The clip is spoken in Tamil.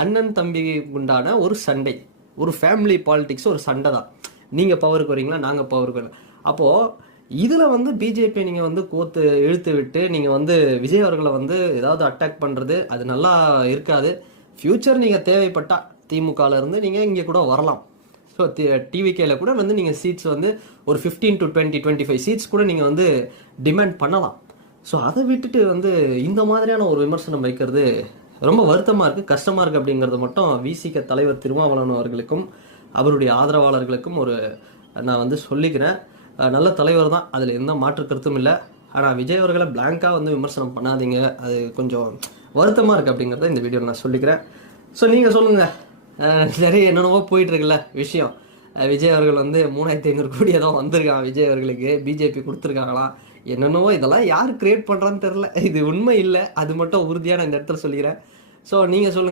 அண்ணன் தம்பி உண்டான ஒரு சண்டை, ஒரு ஃபேமிலி பாலிடிக்ஸ், ஒரு சண்டை தான். நீங்கள் பவருக்கு வரீங்களா, நாங்கள் பவருக்கு வரல. அப்போது இதில் வந்து பிஜேபி நீங்கள் வந்து கோத்து இழுத்து விட்டு நீங்கள் வந்து விஜய் அவர்களை வந்து ஏதாவது அட்டாக் பண்ணுறது அது நல்லா இருக்காது. ஃப்யூச்சர் நீங்கள் தேவைப்பட்டா திமுகலேருந்து நீங்கள் இங்கே கூட வரலாம். ஸோ டிவிகேல கூட வந்து நீங்கள் சீட்ஸ் வந்து ஒரு 15 to 20, 25 சீட்ஸ் கூட நீங்கள் வந்து டிமாண்ட் பண்ணலாம். ஸோ அதை விட்டுட்டு வந்து இந்த மாதிரியான ஒரு விமர்சனம் வைக்கிறது ரொம்ப வருத்தமாக இருக்குது, கஷ்டமாக இருக்குது. அப்படிங்கிறது மட்டும் விசிக தலைவர் திருமாவளவன் அவர்களுக்கும் அவருடைய ஆதரவாளர்களுக்கும் நான் வந்து சொல்லிக்கிறேன். நல்ல தலைவர் தான், அதில் எந்த மாற்று கருத்தும் இல்லை. ஆனால் விஜய் அவர்களை பிளாங்காக வந்து விமர்சனம் பண்ணாதீங்க, அது கொஞ்சம் வருத்தமாக இருக்குது அப்படிங்கிறத இந்த வீடியோவில் நான் சொல்லிக்கிறேன். ஸோ நீங்கள் சொல்லுங்கள், நிறைய என்னென்னவோ போயிட்டுருக்குல்ல விஷயம். விஜய் அவர்கள் வந்து 3500 கோடி ஏதோ வந்திருக்காங்க விஜய் அவர்களுக்கு, பிஜேபி கொடுத்துருக்காங்களாம், என்னென்னவோ. இதெல்லாம் யார் கிரியேட் பண்ணுறான்னு தெரில, இது உண்மை இல்லை, அது மட்டும் உறுதியான இந்த இடத்துல சொல்லிக்கிறேன். ஸோ நீங்கள் சொல்லுங்கள்.